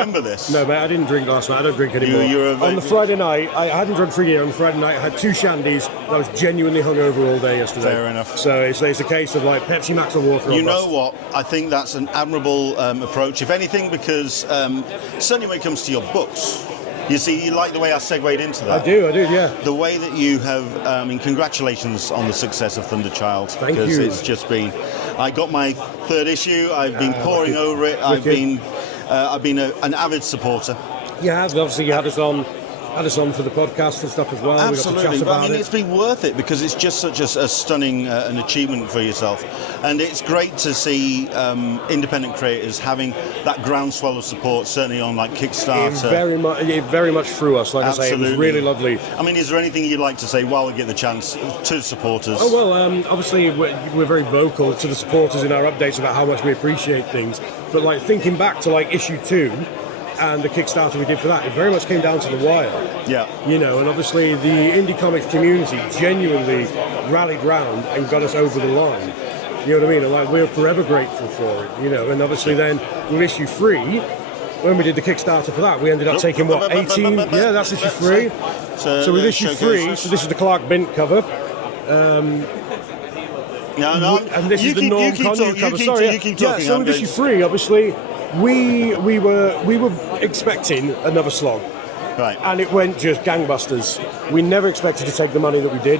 remember this. No, mate, I didn't drink last night. I don't drink anymore. You're on the Friday night, I hadn't drunk for a year. On the Friday night, I had 2 shandies. And I was genuinely hungover all day yesterday. Fair enough. So it's a case of like Pepsi Max or water. You know what? I think that's an admirable approach, if anything, because certainly when it comes to your books, you see, you like the way I segued into that. I do, yeah. The way that you have, congratulations on the success of Thunderchild. Thank you. Because it's just been, I got my 3rd issue, I've been poring over it, I've been an avid supporter. Yeah, obviously you had us on for the podcast and stuff as well. Absolutely, we got to chat but about it's been worth it because it's just such a stunning an achievement for yourself, and it's great to see independent creators having that groundswell of support. Certainly on like Kickstarter, it very much through us. Like Absolutely. I say, it was really lovely. I mean, is there anything you'd like to say while we get the chance to supporters? Oh well, obviously we're very vocal to the supporters in our updates about how much we appreciate things. But like thinking back to like issue 2. And the Kickstarter we did for that, it very much came down to the wire. Yeah. You know, and obviously the indie comics community genuinely rallied round and got us over the line. You know what I mean? And like, we're forever grateful for it, you know. And obviously then with issue 3, when we did the Kickstarter for that, we ended up taking, 18? Yeah, that's issue 3. So with issue 3, so this is the Clark Bint cover. No. And this is the Norm Connew cover. Sorry, you keep talking. So with issue 3, obviously, we were expecting another slog, right? And it went just gangbusters. We never expected to take the money that we did,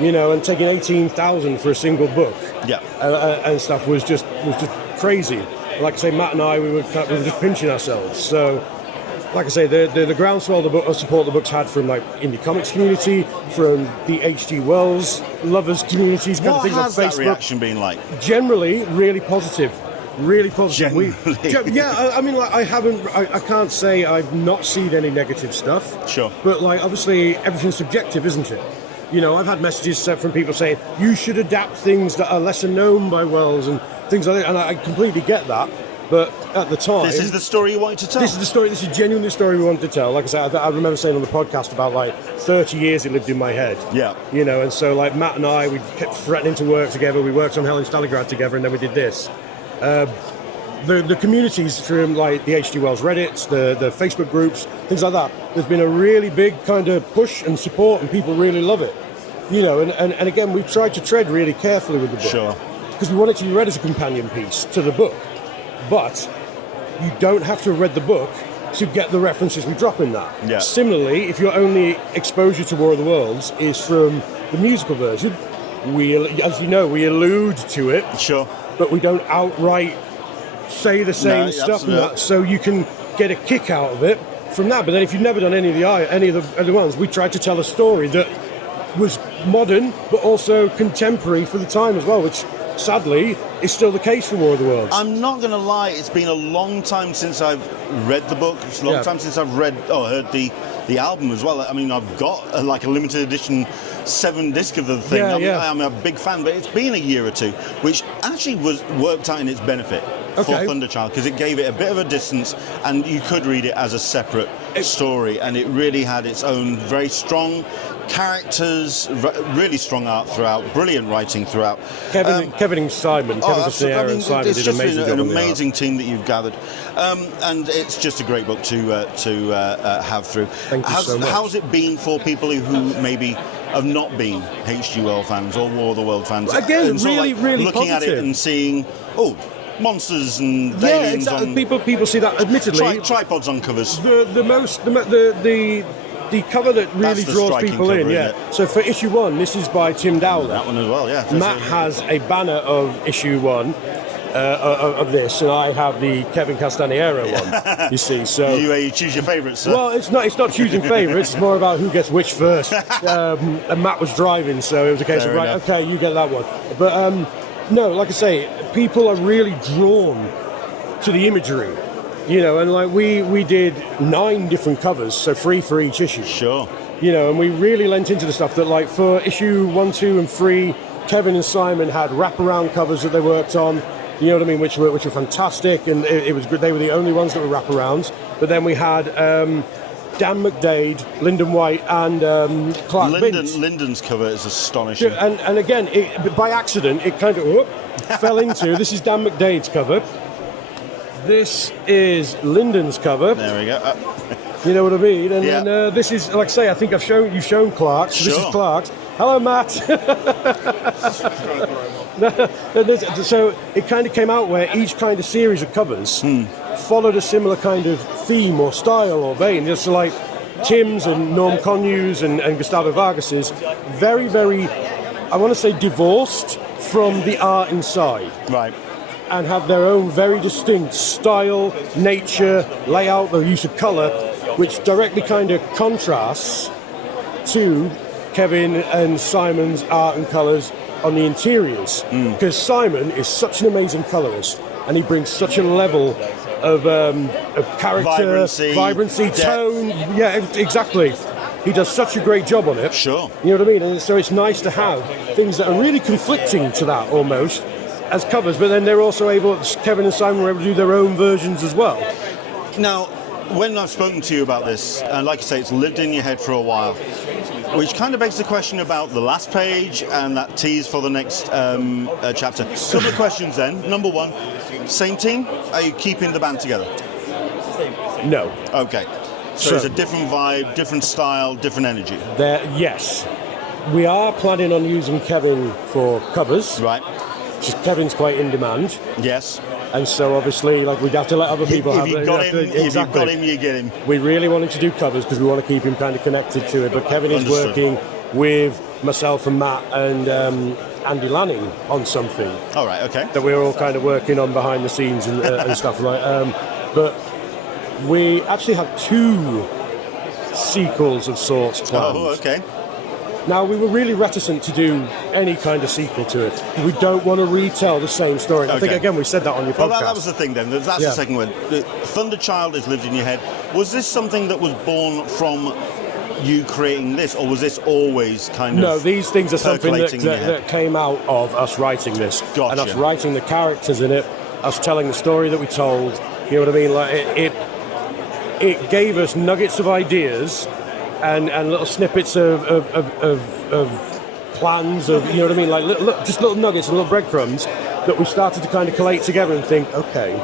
you know, and taking 18,000 for a single book, and stuff was just crazy. Like I say, Matt and I, we were just pinching ourselves. So, like I say, the groundswell of support the book's had from like indie comics community, from the H.G. Wells lovers communities, kind of things on Facebook. What has that reaction been like? Generally, really positive. Really positive. Generally. I mean, like, I can't say I've not seen any negative stuff. Sure. But, like, obviously, everything's subjective, isn't it? You know, I've had messages from people saying, you should adapt things that are lesser known by Wells and things like that, and I completely get that. But at the time... This is the story you wanted to tell. This is genuinely the story we wanted to tell. Like I said, I remember saying on the podcast about, like, 30 years it lived in my head. Yeah. You know, and so, like, Matt and I, we kept threatening to work together. We worked on Helen Stalingrad together, and then we did this. The communities from like the H.G. Wells Reddits, the Facebook groups, things like that, there's been a really big kind of push and support, and people really love it. You know, and again, we've tried to tread really carefully with the book. Sure. Because we want it to be read as a companion piece to the book. But you don't have to have read the book to get the references we drop in that. Yeah. Similarly, if your only exposure to War of the Worlds is from the musical version, as you know, we allude to it. Sure. But we don't outright say the same stuff and that, so you can get a kick out of it from that. But then if you've never done any of the other ones, we tried to tell a story that was modern but also contemporary for the time as well, which sadly is still the case for War of the Worlds. I'm not going to lie, it's been a long time since I've read the book. It's a long time since I've heard the album as well. I mean, I've got a limited edition 7-disc of the thing. I'm a big fan, but it's been a year or two, which actually worked out in its benefit for Thunderchild, because it gave it a bit of a distance, and you could read it as a separate story, and it really had its own very strong characters, really strong art throughout, brilliant writing throughout. Kevin and Simon, and Simon it's did just an amazing job. An amazing team that you've gathered, and it's just a great book to have through. Thank you so much. How's it been for people who maybe have not been H.G. Wells fans or War of the World fans? Again, and really looking positive. at it and seeing, monsters and aliens. Yeah, exactly. People see that. Admittedly, tripods on covers. The cover that really draws people in, So for issue 1, this is by Tim Dowler. That one as well, yeah. Matt has a banner of issue 1 of this, and I have the Kevin Castaniero one. You see, so you choose your favourites, sir. Well, it's not choosing favourites. It's more about who gets which first. And Matt was driving, so it was a case of right, okay, you get that one. But no, like I say, people are really drawn to the imagery. You know, and like we did 9 different covers, so 3 for each issue. Sure. You know, and we really lent into the stuff that, like, for issue 1, 2, and 3, Kevin and Simon had wraparound covers that they worked on. You know what I mean, which were fantastic, and it was good. They were the only ones that were wraparounds. But then we had Dan McDade, Lyndon White, and Clark Bint. Lyndon's cover is astonishing. And again, by accident, it kind of fell into. This is Dan McDade's cover. This is Lyndon's cover. There we go. You know what I mean? And then this is, like I say, I think you've shown Clark's. So this is Clark's. Hello, Matt. So it kind of came out where each kind of series of covers followed a similar kind of theme or style or vein. Just like Tim's and Norm Conyu's and Gustavo Vargas's, very, very, I want to say, divorced from the art inside. Right. And have their own very distinct style, nature, layout, the use of colour, which directly kind of contrasts to Kevin and Simon's art and colours on the interiors. Because Simon is such an amazing colourist, and he brings such a level of character, vibrancy, tone. Yeah, exactly. He does such a great job on it. Sure. You know what I mean? And so it's nice to have things that are really conflicting to that almost as covers, but then they're also able, Kevin and Simon were able to do their own versions as well. Now, when I've spoken to you about this, and like you say, it's lived in your head for a while, which kind of begs the question about the last page and that tease for the next chapter. Couple of questions then. Number one, same team? Are you keeping the band together? No. Okay. So it's a different vibe, different style, different energy? Yes. We are planning on using Kevin for covers. Right. Just Kevin's quite in demand. Yes. And so obviously, like, we'd have to let other people If you've got him, you get him. We really wanted to do covers because we want to keep him kind of connected to it. But Kevin is working with myself and Matt and Andy Lanning on something. All right, okay. That we're all kind of working on behind the scenes and stuff like. But we actually have 2 sequels of sorts planned. Oh, okay. Now, we were really reticent to do any kind of sequel to it. We don't want to retell the same story. I think, again, we said that on your podcast. Well, that was the thing then. That's the second word. Thunderchild has lived in your head. Was this something that was born from you creating this, or was this always kind of... No, these things are something that came out of us writing this. Gotcha. And us writing the characters in it, us telling the story that we told. You know what I mean? Like it gave us nuggets of ideas and little snippets of plans of, you know what I mean, like just little nuggets and little breadcrumbs that we started to kind of collate together and think, okay,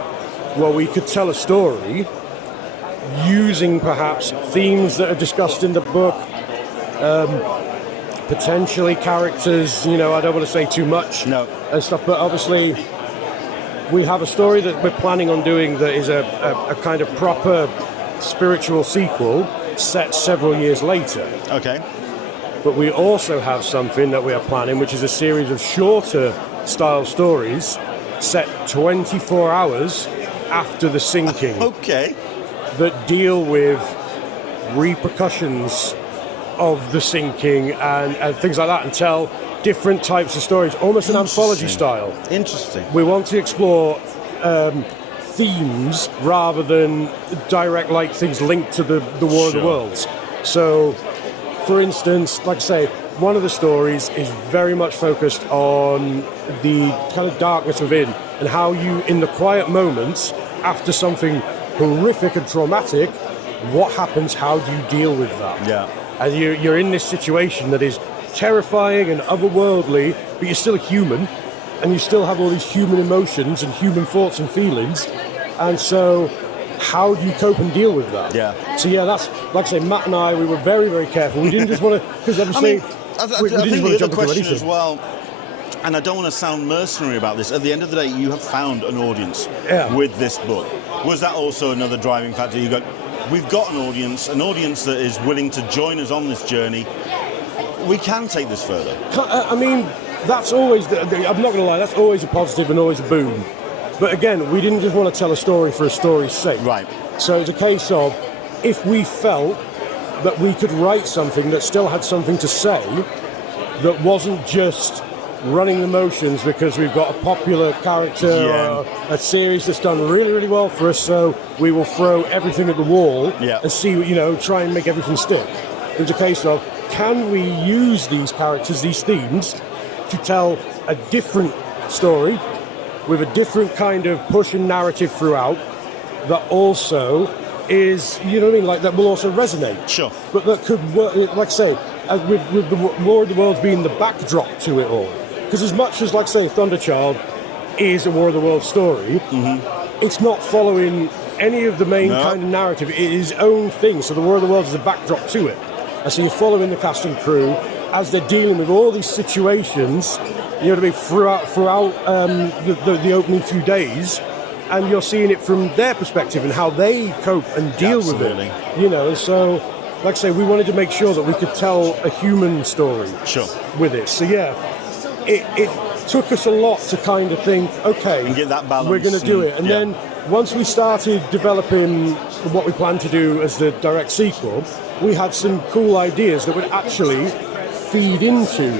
well, we could tell a story using perhaps themes that are discussed in the book, potentially characters, you know, I don't want to say too much and stuff, but obviously we have a story that we're planning on doing that is a kind of proper spiritual sequel set several years later. Okay. But we also have something that we are planning, which is a series of shorter style stories set 24 hours after the sinking. Okay. That deal with repercussions of the sinking and things like that, and tell different types of stories, almost an anthology style. Interesting. We want to explore themes rather than direct, like, things linked to the War of the Worlds. So, for instance, like I say, one of the stories is very much focused on the kind of darkness within and how you, in the quiet moments after something horrific and traumatic, what happens, how do you deal with that? Yeah. And you're in this situation that is terrifying and otherworldly, but you're still a human, and you still have all these human emotions and human thoughts and feelings, and so how do you cope and deal with that? Yeah. So yeah, that's, like I say, Matt and I, we were very, very careful. We didn't just want to, because obviously, I think the other question as well, and I don't want to sound mercenary about this, at the end of the day, you have found an audience with this book. Was that also another driving factor? We've got an audience that is willing to join us on this journey. We can take this further. I mean, that's always, I'm not going to lie, that's always a positive and always a boom. But again, we didn't just want to tell a story for a story's sake. Right. So it's a case of, if we felt that we could write something that still had something to say, that wasn't just running the motions because we've got a popular character or a series that's done really, really well for us, so we will throw everything at the wall and see, you know, try and make everything stick. It's a case of, can we use these characters, these themes, to tell a different story with a different kind of push and narrative throughout that also is, you know what I mean, like, that will also resonate. Sure. But that could work, like I say, with the War of the Worlds being the backdrop to it all. Because as much as, like, say, Thunderchild is a War of the Worlds story, it's not following any of the main kind of narrative. It is its own thing. So the War of the Worlds is a backdrop to it. And so you're following the cast and crew as they're dealing with all these situations, you know what I mean, throughout the opening few days. And you're seeing it from their perspective and how they cope and deal with it. You know, and so, like I say, we wanted to make sure that we could tell a human story with it. So yeah, it took us a lot to kind of think, okay, and get that balance, we're going to do it. And then once we started developing what we planned to do as the direct sequel, we had some cool ideas that would actually feed into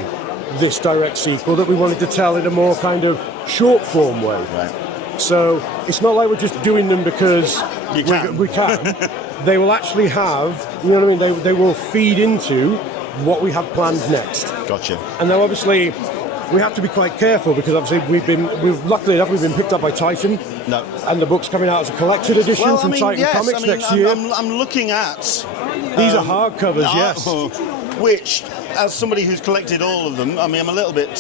this direct sequel that we wanted to tell in a more kind of short form way. Right. So it's not like we're just doing them because we can. They will actually have, you know what I mean, they will feed into what we have planned next. Gotcha. And now obviously we have to be quite careful because obviously luckily enough we've been picked up by Titan. No. And the book's coming out as a collected edition from Titan Comics next year. I'm looking at these are hardcovers, yes. Which, as somebody who's collected all of them, I mean, I'm a little bit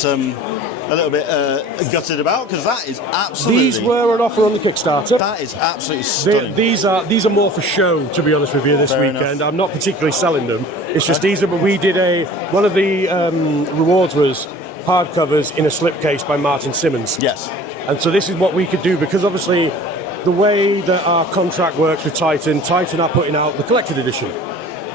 gutted about, because that is absolutely. These were an offer on the Kickstarter. That is absolutely stunning. These are more for show, to be honest with you, this weekend. Enough. I'm not particularly selling them. It's just these are. But we did one of the rewards was hardcovers in a slipcase by Martin Simmons. Yes. And so this is what we could do, because obviously the way that our contract works with Titan are putting out the collected edition.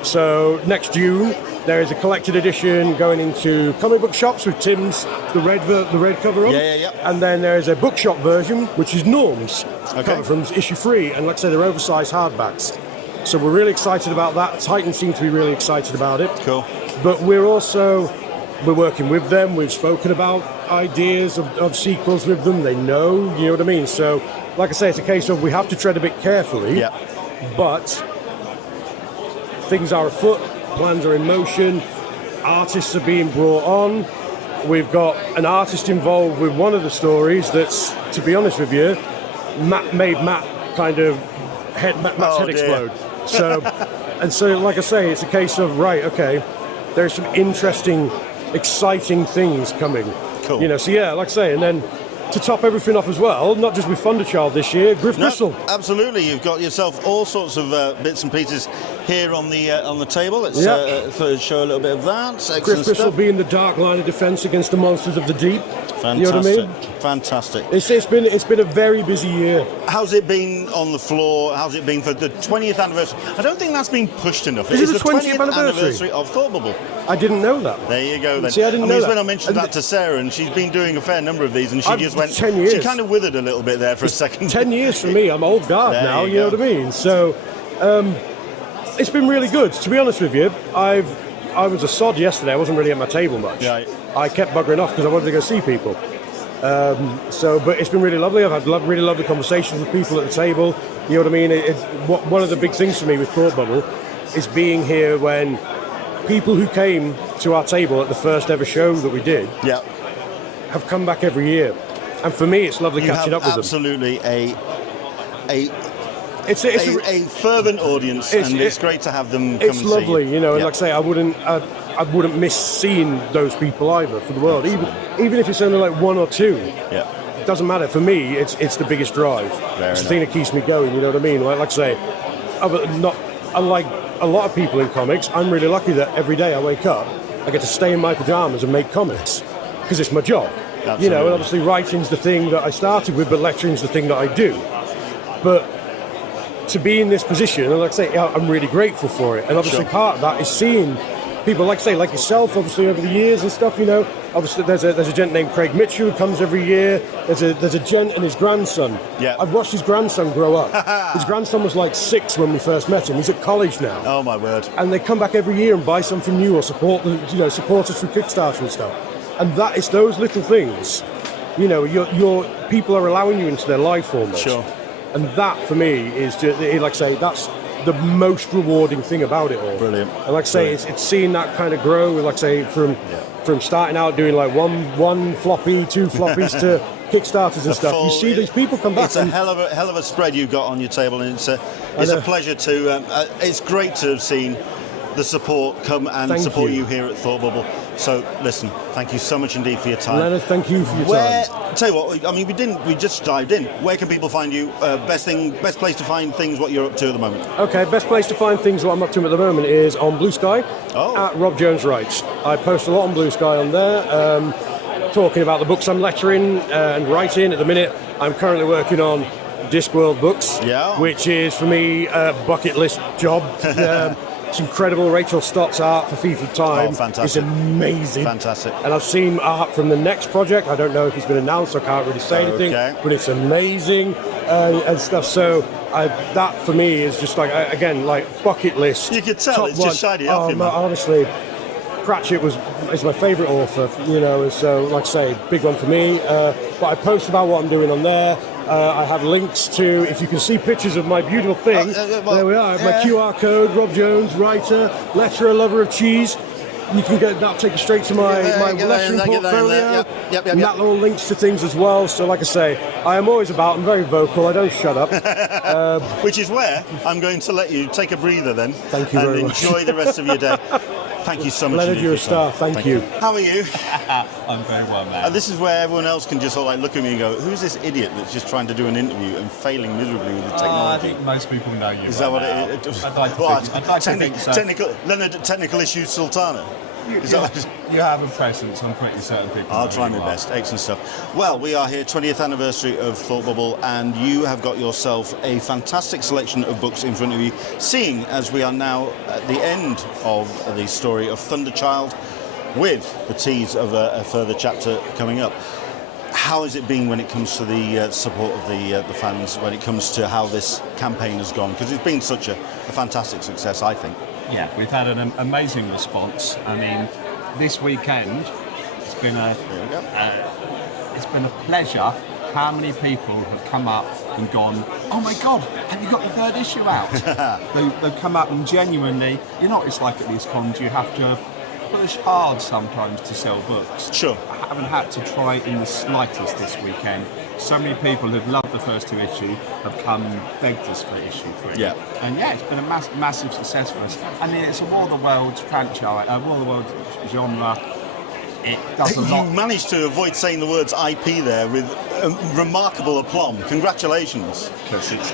So next June there is a collected edition going into comic book shops with Tim's the red cover on. Yeah. And then there is a bookshop version which is Norm's cover from issue 3, and like I say, they're oversized hardbacks. So we're really excited about that. Titan seem to be really excited about it. Cool. But we're working with them. We've spoken about ideas of sequels with them. They know, you know what I mean? So, like I say, it's a case of we have to tread a bit carefully. Yeah. But things are afoot, plans are in motion, artists are being brought on. We've got an artist involved with one of the stories that's, to be honest with you, made Matt's head explode. So, like I say, it's a case of, right, okay, there's some interesting, exciting things coming. Cool. You know, so yeah, like I say, and then to top everything off as well, not just with Thunderchild this year, Griff Crystal. Absolutely, you've got yourself all sorts of bits and pieces here on the table. Let's show a little bit of that. Excellent Griff Crystal stuff. being the dark line of defence against the monsters of the deep. Fantastic. You know what I mean? Fantastic. It's been a very busy year. How's it been on the floor? How's it been for the 20th anniversary? I don't think that's been pushed enough. Is it the 20th 20th anniversary of Thought Bubble. I didn't know that. There you go then. See, I didn't know that. When I mentioned that to Sarah, and she's been doing a fair number of these, and she just went 10 years. She kind of withered a little bit there for a second. 10 years for me. I'm old guard now, you know what I mean? So it's been really good. To be honest with you, I was a sod yesterday. I wasn't really at my table much. Right. I kept buggering off because I wanted to go see people. But it's been really lovely. I've had really lovely conversations with people at the table. You know what I mean? One of the big things for me with Thought Bubble is being here when people who came to our table at the first ever show that we did have come back every year. And for me, it's lovely catching up with them. Absolutely a fervent audience, and it's great to have them come and see you. It's lovely, you know, and like I say, I wouldn't miss seeing those people either for the world, even if it's only like one or two. Yeah. It doesn't matter. For me, it's the biggest drive. It's the thing that keeps me going, you know what I mean? Like I say, unlike a lot of people in comics, I'm really lucky that every day I wake up, I get to stay in my pajamas and make comics, because it's my job. Absolutely. You know, and obviously writing's the thing that I started with, but lecturing's the thing that I do. But to be in this position, and like I say, I'm really grateful for it. And obviously part of that is seeing people, like I say, like yourself, obviously over the years and stuff, you know. Obviously there's a gent named Craig Mitchell who comes every year. There's a gent and his grandson. Yeah. I've watched his grandson grow up. His grandson was like 6 when we first met him. He's at college now. Oh my word. And they come back every year and buy something new or support us through Kickstarter and stuff. And that is those little things, you know, your people are allowing you into their life almost. Sure. And that for me is just, like I say, that's the most rewarding thing about it all. Brilliant. And like I say, it's seeing that kind of grow, like I say, from starting out doing like one floppy, 2 floppies to Kickstarters and stuff. You see these people come back. It's a hell of a spread you've got on your table, and it's a pleasure to. It's great to have seen the support come and support you here at Thought Bubble. So, listen, thank you so much indeed for your time. Leonard, thank you for your time. Tell you what, I mean, we just dived in. Where can people find you? Best place to find things, what you're up to at the moment? Okay, best place to find things what I'm up to at the moment is on Blue Sky, at Rob Jones Writes. I post a lot on Blue Sky on there, talking about the books I'm lettering and writing. At the minute, I'm currently working on Discworld books, which is, for me, a bucket list job. It's incredible. Rachel Stott's art for FIFA Time. Oh, fantastic. It's amazing. Fantastic. And I've seen art from the next project. I don't know if it's been announced, so I can't really say anything, but it's amazing and stuff. So that, for me, is just like, again, like bucket list. You could tell it's just shiny off you, man. Honestly, Pratchett is my favourite author, and so, like I say, big one for me. But I post about what I'm doing on there. I have links to, if you can see pictures of my beautiful thing, there we are, my QR code, Rob Jones, writer, letterer, lover of cheese. You can get that, take you straight to my lettering portfolio. And that all links to things as well. So, like I say, I am always about, I'm very vocal, I don't shut up. Which is where I'm going to let you take a breather then. Thank you very much. And enjoy the rest of your day. Thank you so much. Leonard, you're a star. Thank you. How are you? I'm very well, man. And this is where everyone else can just sort of like look at me and go, who's this idiot that's just trying to do an interview and failing miserably with the technology? I think most people know you. Is that what it is? I'd like to think so. Technical issues Sultana. You have a presence. I'm pretty certain people. I'll try my best. Excellent stuff. Well, we are here, 20th anniversary of Thought Bubble, and you have got yourself a fantastic selection of books in front of you, seeing as we are now at the end of the story of Thunderchild, with the tease of a further chapter coming up. How has it been when it comes to the support of the fans, when it comes to how this campaign has gone? Because it's been such a fantastic success, I think. Yeah, we've had an amazing response. I mean, this weekend it's been a pleasure. How many people have come up and gone, oh my God, have you got the third issue out? They've come up and genuinely, it's like at these cons, you have to push hard sometimes to sell books. Sure. I haven't had to try in the slightest this weekend. So many people who've loved the first two issues have come and begged us for issue 3. Yeah. And it's been a massive success for us. I mean, it's a War of the Worlds franchise, War of the Worlds genre. It does a lot. You managed to avoid saying the words IP there with remarkable aplomb. Congratulations. Because it's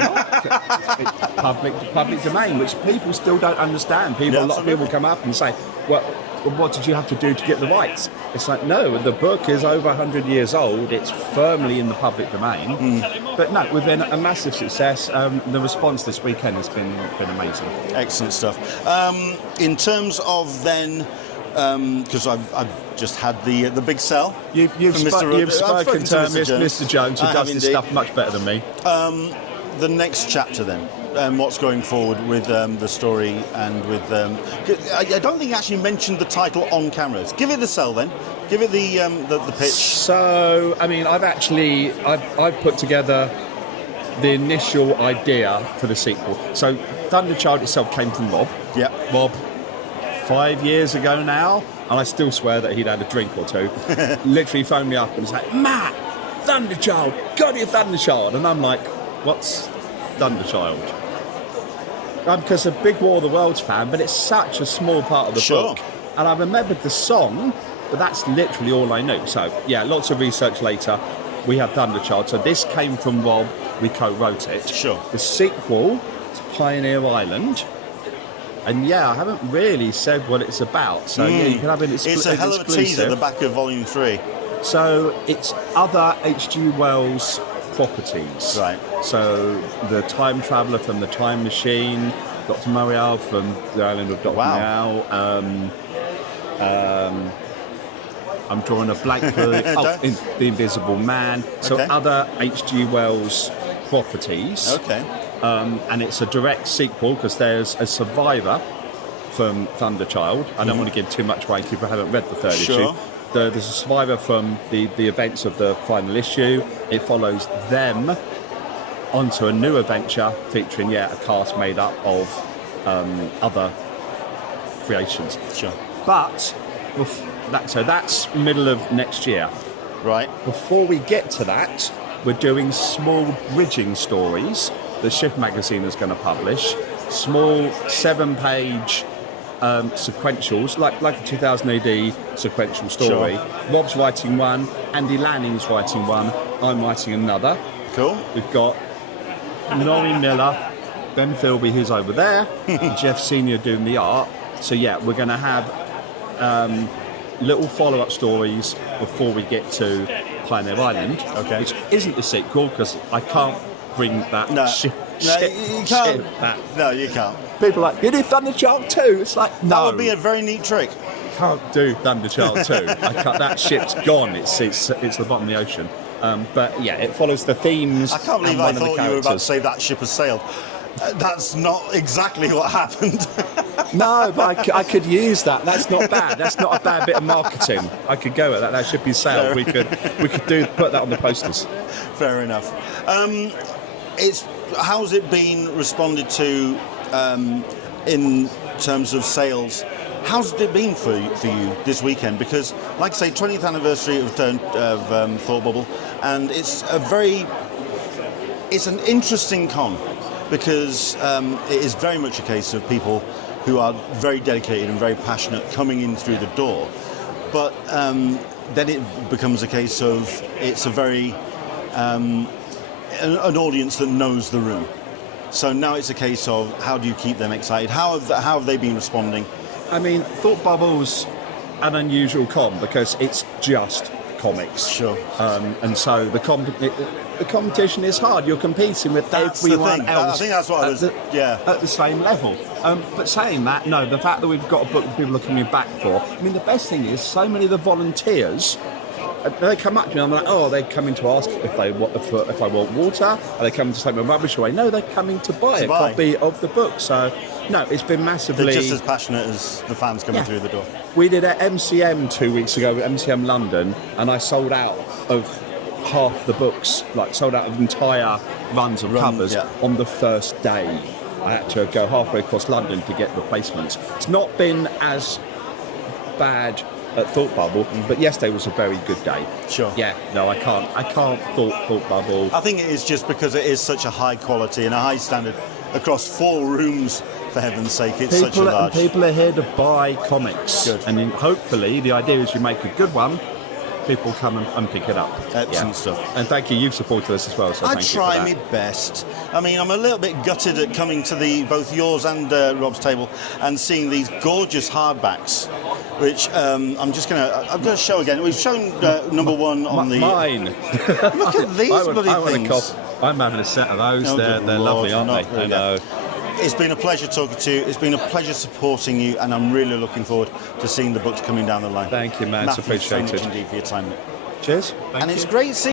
public domain, which people still don't understand. A lot of people come up and say, well, what did you have to do to get the rights? It's like, no, the book is over 100 years old. It's firmly in the public domain. But no, we've been a massive success. The response this weekend has been amazing. Excellent stuff. In terms of then, because I've just had the big sell. You've spoken to Mr. Jones, who does this stuff much better than me. The next chapter then. What's going forward with the story and with... I don't think you actually mentioned the title on camera. Give it the sell then. Give it the pitch. So, I mean, I've put together the initial idea for the sequel. So, Thunderchild itself came from Rob. Yeah. Rob, 5 years ago now, and I still swear that he'd had a drink or two, literally phoned me up and was like, Matt, Thunderchild, go to your Thunderchild. And I'm like, what's Thunderchild? Because I'm a big War of the Worlds fan, but it's such a small part of the book. And I remembered the song, but that's literally all I knew. So, yeah, lots of research later. We have Thunderchild. So this came from Rob. We co-wrote it. Sure. The sequel is Pioneer Island. And, I haven't really said what it's about. So, you can have an exclusive. It's a hell of a teaser at the back of Volume 3. So, it's other H.G. Wells properties. Right. So the time traveller from the Time Machine, Dr. Morial from the Island of Dr. Morial. I'm drawing a blank for The Invisible Man. So other H.G. Wells properties. Okay. And it's a direct sequel because there's a survivor from Thunderchild. I don't want to give too much away. People haven't read the third issue. There's a survivor from the events of the final issue. It follows them onto a new adventure featuring, a cast made up of other creations. Sure. But, that's middle of next year. Right. Before we get to that, we're doing small bridging stories that Shift Magazine is going to publish. Small 7-page sequentials, like a 2000 AD sequential story. Sure. Rob's writing one, Andy Lanning's writing one, I'm writing another. Cool. We've got Norrie Miller, Ben Philby, who's over there, and Jeff Senior doing the art. So yeah, we're going to have little follow-up stories before we get to Pioneer Island, which isn't the sequel because I can't bring that shit. You can't. Back. No, you can't. People are like, you do Thunderchild 2? It's like, no. That would be a very neat trick. Can't do Thunderchild 2. That ship's gone. It's the bottom of the ocean. But yeah, it follows the themes. I can't believe I thought you were about to say that ship has sailed. That's not exactly what happened. No, but I could use that. That's not bad. That's not a bad bit of marketing. I could go with that. That should be sailed. We could put that on the posters. Fair enough. How's it been responded to in terms of sales? How's it been for you this weekend? Because, like I say, 20th anniversary of Thought Bubble, and it's an interesting con because it is very much a case of people who are very dedicated and very passionate coming in through the door, but then it becomes a case of it's a very an audience that knows the room. So now it's a case of how do you keep them excited? How have they been responding? I mean, Thought Bubble's an unusual con because it's just comics. Sure. And so the competition is hard. You're competing with everyone else. I think that's what at the same level. But saying that, no, the fact that we've got a book that people are coming back for. I mean, the best thing is so many of the volunteers. They come up to me and I'm like, oh, are they coming to ask if I want water? Are they coming to take my rubbish away? No, they're coming to buy a copy of the book. So, no, it's been massively... They're just as passionate as the fans coming through the door. We did at MCM 2 weeks ago, at MCM London, and I sold out of half the books, like sold out of entire runs of covers on the first day. I had to go halfway across London to get replacements. It's not been as bad at Thought Bubble, but yesterday was a very good day. Sure. Yeah, no, I can't Thought Bubble. I think it is just because it is such a high quality and a high standard across 4 rooms, for heaven's sake. It's such a large... People are here to buy comics. Good. And hopefully the idea is you make a good one, people come and pick it up. Excellent stuff. And thank you, you've supported us as well, so I thank you try for my that. best. I mean, I'm a little bit gutted at coming to both yours and Rob's table and seeing these gorgeous hardbacks, which I'm going to show again. We've shown number 1 on the... Mine! Look at these bloody things. I'm having a set of those. They're lovely, aren't they? Really. I know. It's been a pleasure talking to you. It's been a pleasure supporting you, and I'm really looking forward to seeing the books coming down the line. Thank you, man. It's appreciated. Thank you so much indeed for your time. Cheers. It's great seeing